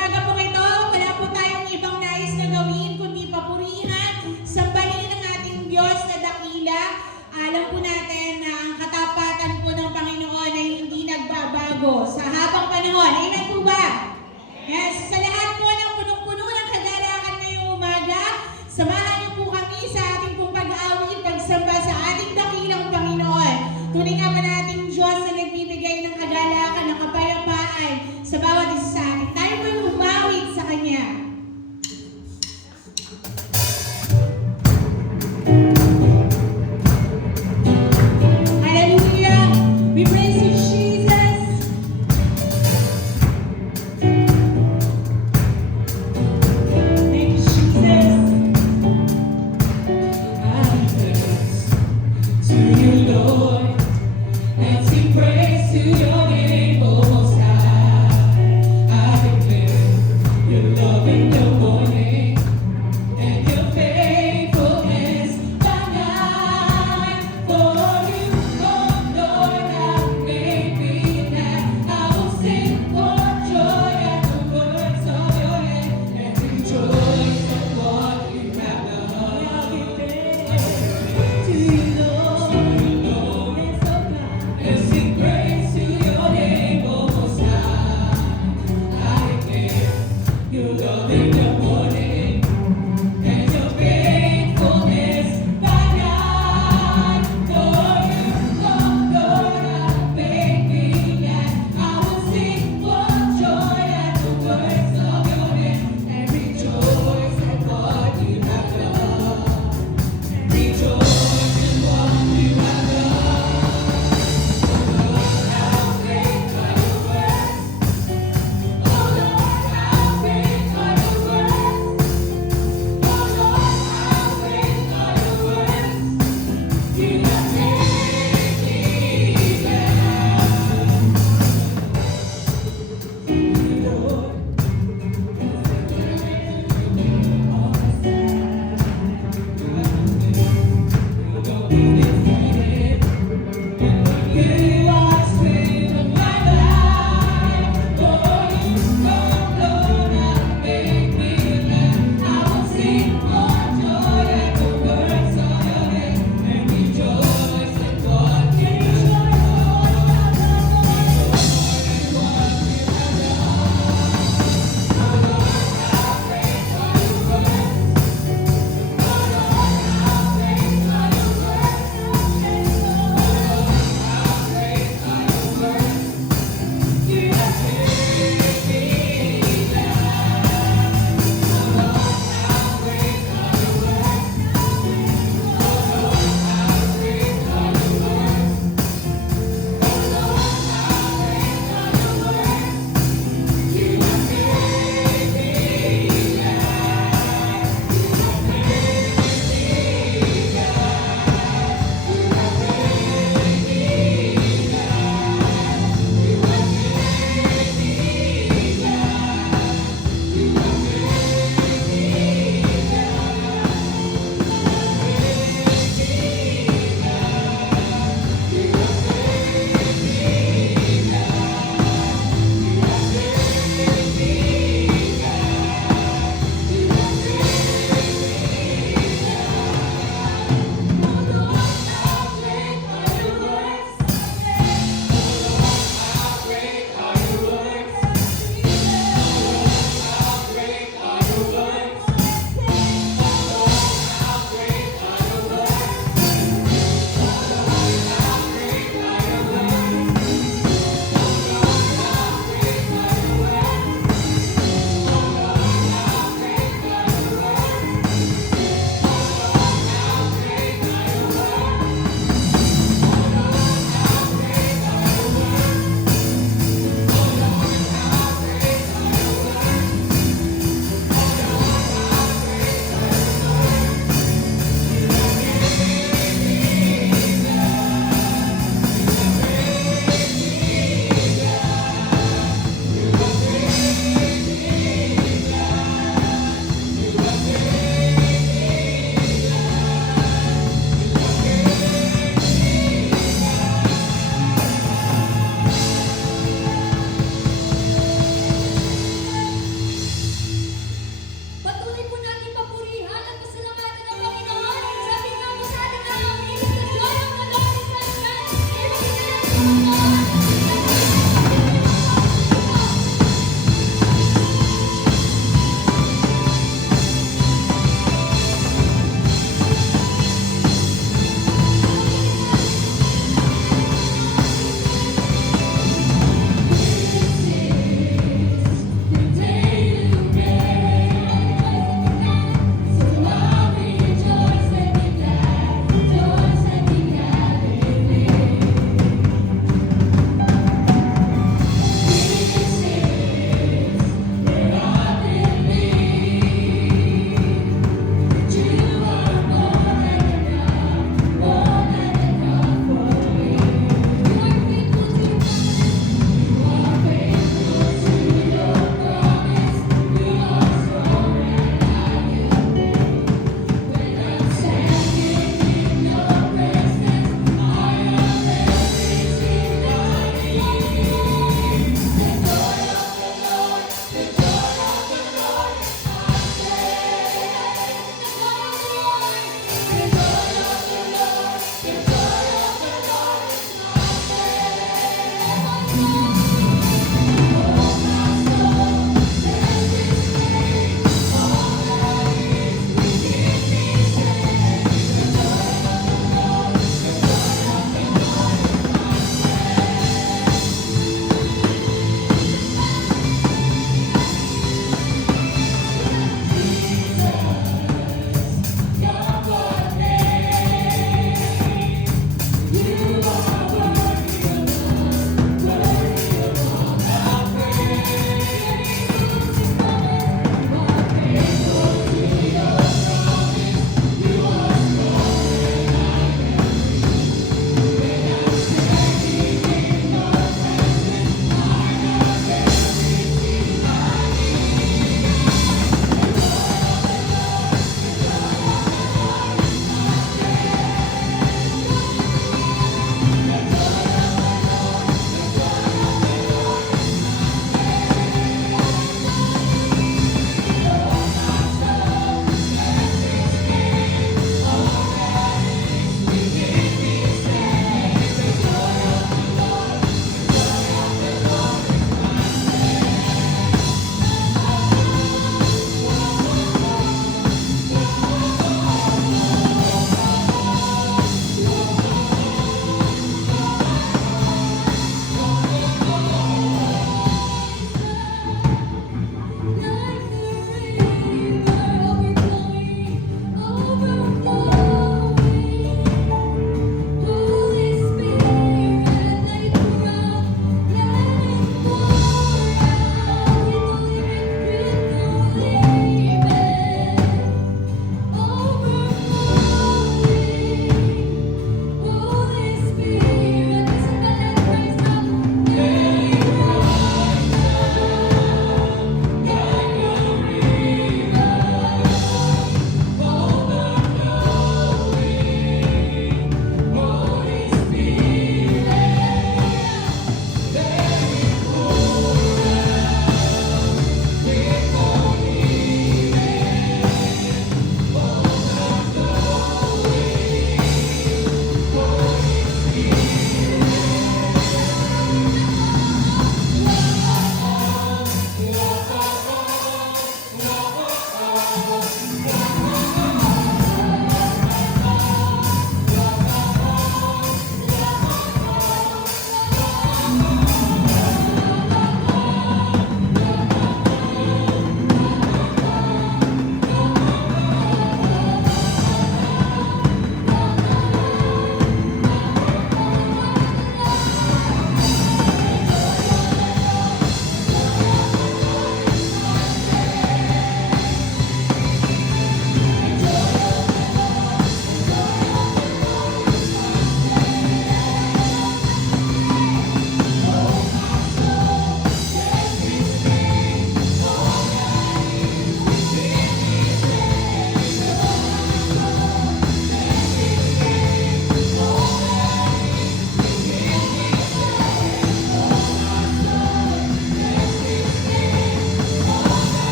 umaga po ito, wala po tayong ibang nais na gawin kundi papurihan, sambahin ang ating Diyos na dakila. Alam po natin na ang katapatan po ng Panginoon ay hindi nagbabago sa habang panahon. Amen po ba? Yes, sa lahat po ng punong-puno ng kagalakan ngayong umaga, samahan niyo po kami sa ating pong pag-aawit, pagsamba sa ating dakilang Panginoon. Tunay nga ba nating Diyos na nagbibigay ng kagalakan, ng kapayapaan sa bawat isa sa atin. Tayo po yung umawit sa Kanya. Hallelujah! We praise you, Jesus! Thank you, Jesus! I dance to you, Lord, and sing praise to your name, O Most High. I declare your love in the morning and your faithfulness by night. For you, oh Lord, have made me glad. I will sing for joy at the words of your hand and rejoice at what you have done. I give thanks to you, Lord, and sing praise to your name, O Most High. I declare your love in the morning and your faithfulness by night. For you, oh Lord, have made me glad. I will sing for joy at the words of your hand and rejoice at what you have done. Rejoice in what you have done. How great are your works! Oh Lord, how great are your works!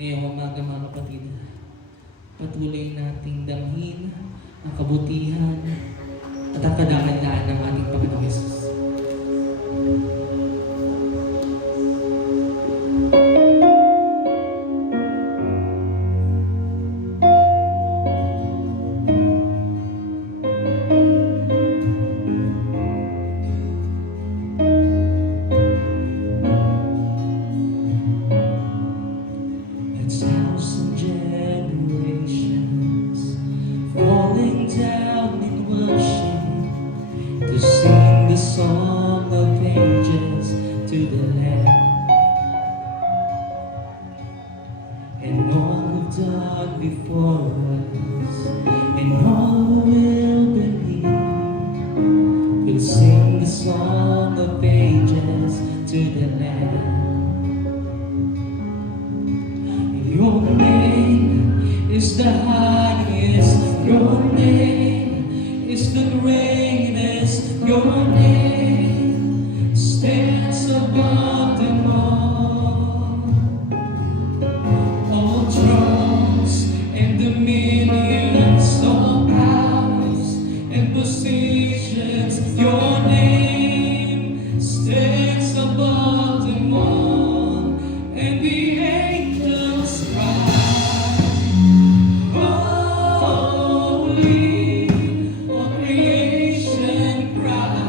Ngayong umaga mga kapatid, patuloy nating damhin ang kabutihan at ang kadakilaan ng ating Panginoong Yesus. A thousand generations falling down in worship to sing the song of ages to the Lamb. And all who've done before us, and all who will believe, will sing the song of ages to the Lamb. Your name is the highest, your name is the greatest, your name stands above them all. All thrones and dominions, all powers and positions, your name stands above them all. And the angels cry, holy, all creation cry.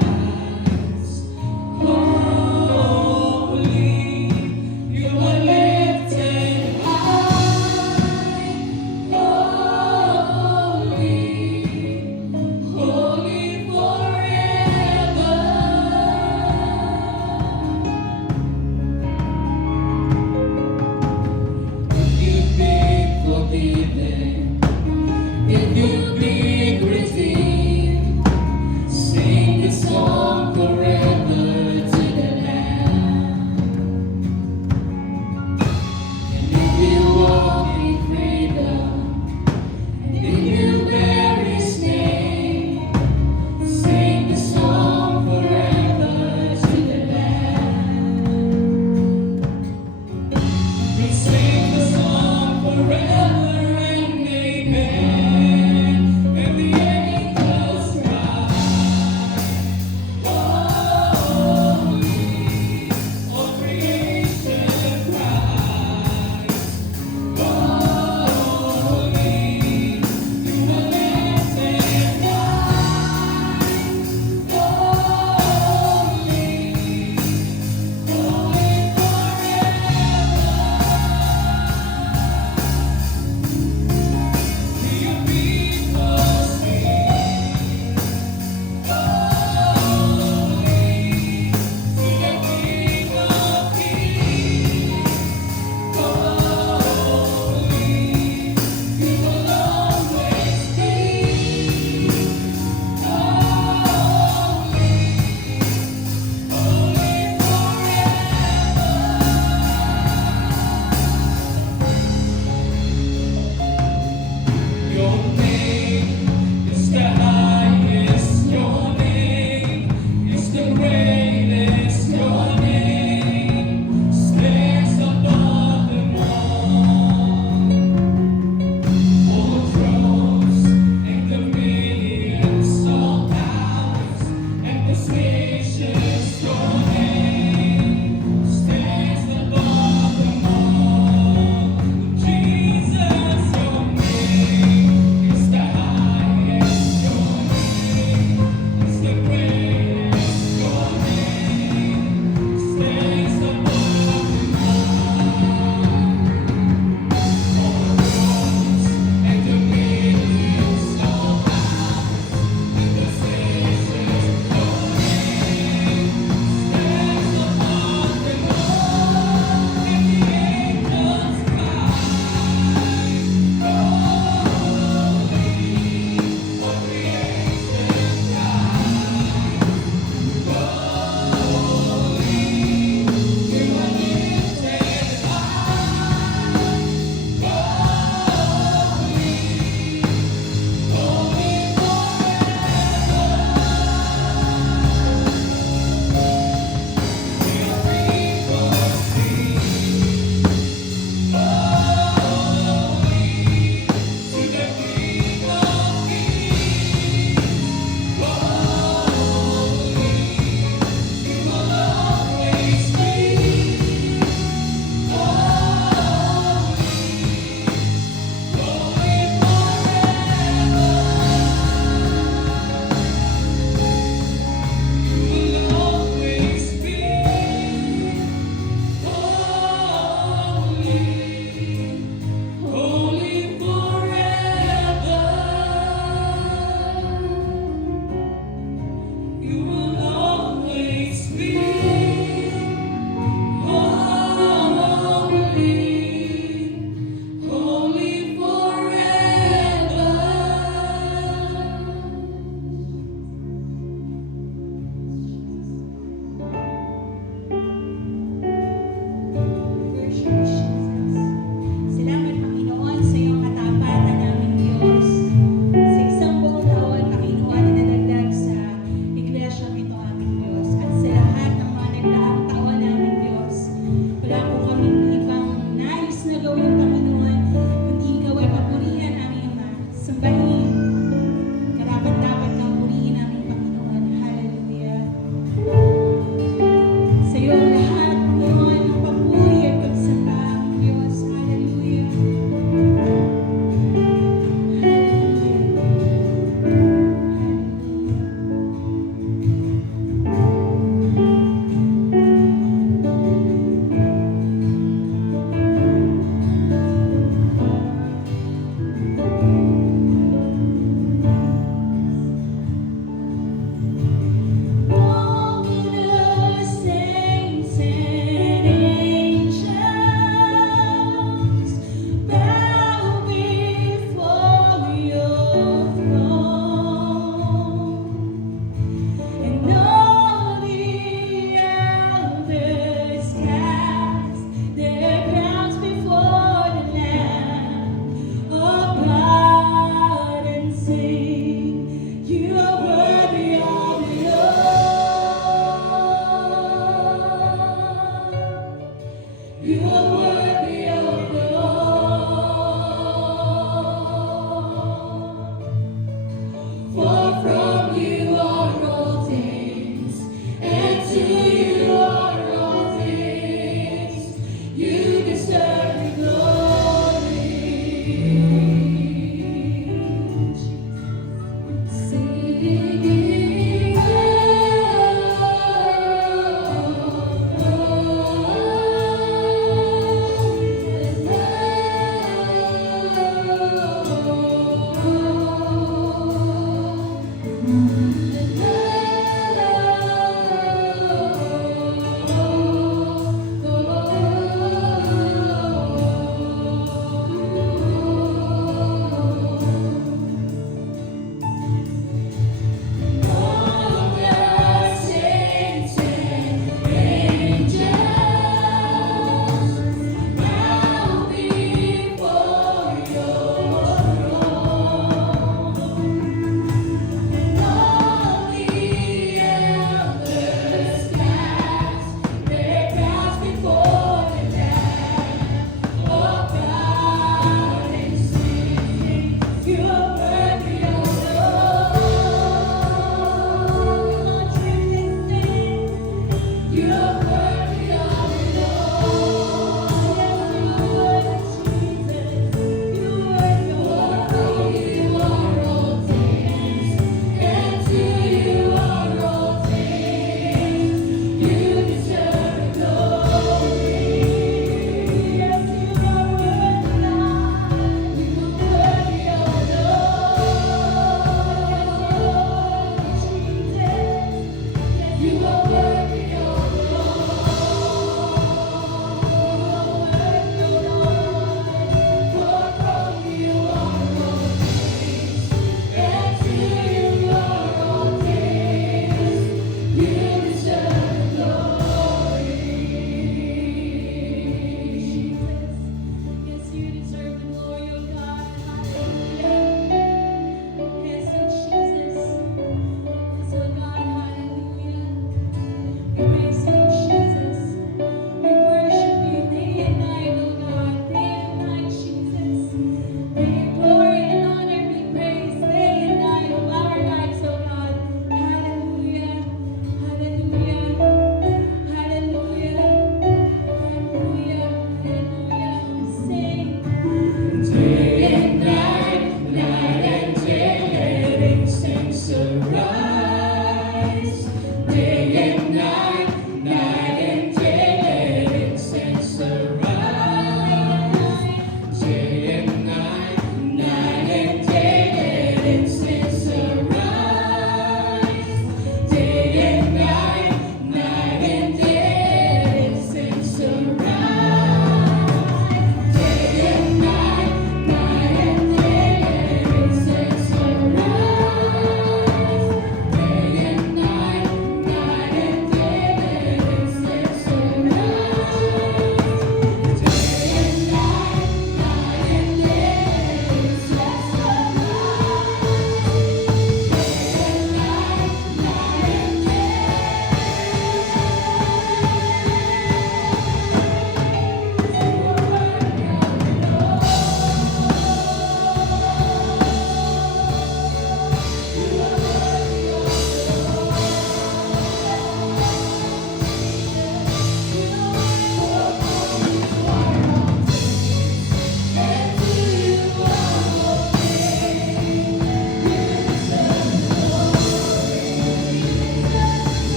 live